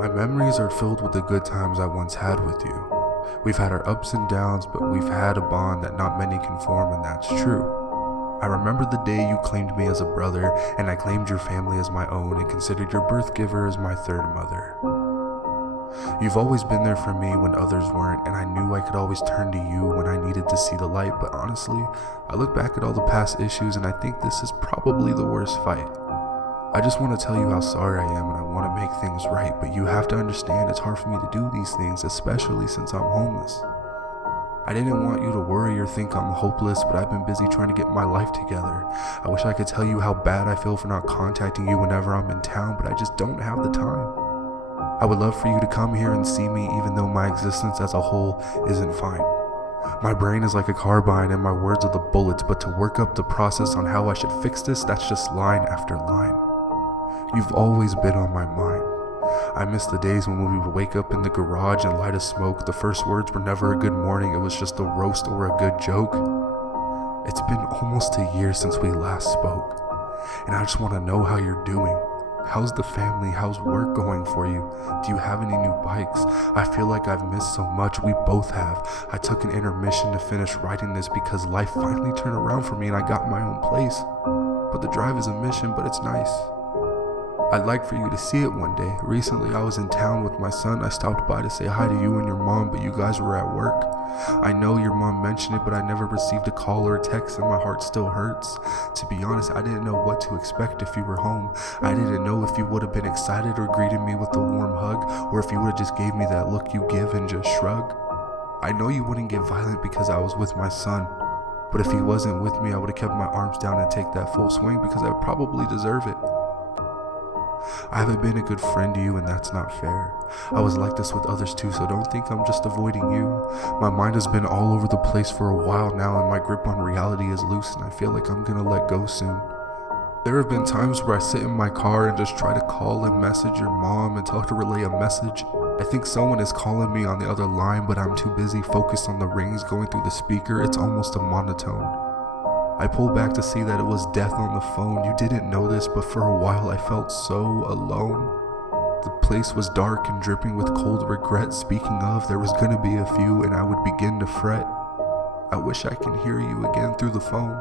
My memories are filled with the good times I once had with you. We've had our ups and downs, but we've had a bond that not many can form, and that's true. I remember the day you claimed me as a brother, and I claimed your family as my own and considered your birth giver as my third mother. You've always been there for me when others weren't, and I knew I could always turn to you when I needed to see the light, but honestly, I look back at all the past issues and I think this is probably the worst fight. I just want to tell you how sorry I am and I want to make things right, but you have to understand it's hard for me to do these things, especially since I'm homeless. I didn't want you to worry or think I'm hopeless, but I've been busy trying to get my life together. I wish I could tell you how bad I feel for not contacting you whenever I'm in town, but I just don't have the time. I would love for you to come here and see me, even though my existence as a whole isn't fine. My brain is like a carbine and my words are the bullets, but to work up the process on how I should fix this, that's just line after line. You've always been on my mind. I miss the days when we would wake up in the garage and light a smoke. The first words were never a good morning, it was just a roast or a good joke. It's been almost a year since we last spoke, and I just want to know how you're doing. How's the family? How's work going for you? Do you have any new bikes? I feel like I've missed so much. We both have. I took an intermission to finish writing this because life finally turned around for me and I got my own place. But the drive is a mission, but it's nice. I'd like for you to see it one day. Recently I was in town with my son. I stopped by to say hi to you and your mom, but you guys were at work. I know your mom mentioned it, but I never received a call or a text and my heart still hurts. To be honest, I didn't know what to expect if you were home. I didn't know if you would have been excited or greeted me with a warm hug, or if you would have just gave me that look you give and just shrug. I know you wouldn't get violent because I was with my son, but if he wasn't with me, I would have kept my arms down and take that full swing because I probably deserve it. I haven't been a good friend to you, and that's not fair. I was like this with others too, so don't think I'm just avoiding you. My mind has been all over the place for a while now, and my grip on reality is loose, and I feel like I'm gonna let go soon. There have been times where I sit in my car and just try to call and message your mom and tell her to relay a message. I think someone is calling me on the other line, but I'm too busy focused on the rings going through the speaker. It's almost a monotone. I pulled back to see that it was death on the phone. You didn't know this, but for a while I felt so alone. The place was dark and dripping with cold regret. Speaking of, there was gonna be a few and I would begin to fret. I wish I can hear you again through the phone.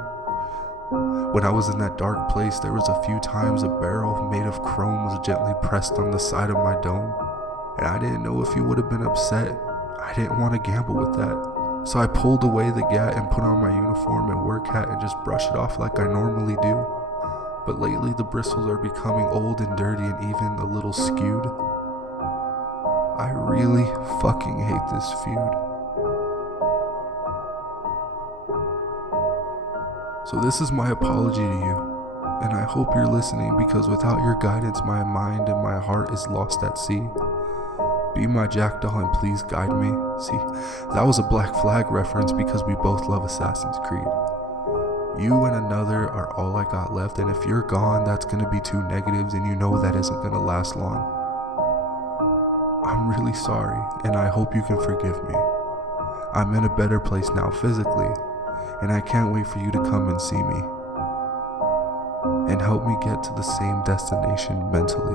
When I was in that dark place, there was a few times a barrel made of chrome was gently pressed on the side of my dome. And I didn't know if you would have been upset. I didn't want to gamble with that. So I pulled away the gat and put on my uniform and work hat and just brushed it off like I normally do. But lately the bristles are becoming old and dirty and even a little skewed. I really fucking hate this feud. So this is my apology to you, and I hope you're listening because without your guidance my mind and my heart is lost at sea. Be my jackdaw and please guide me. See, that was a Black Flag reference because we both love Assassin's Creed. You and another are all I got left, and if you're gone, that's gonna be two negatives, and you know that isn't gonna last long. I'm really sorry, and I hope you can forgive me. I'm in a better place now physically, and I can't wait for you to come and see me. And help me get to the same destination mentally.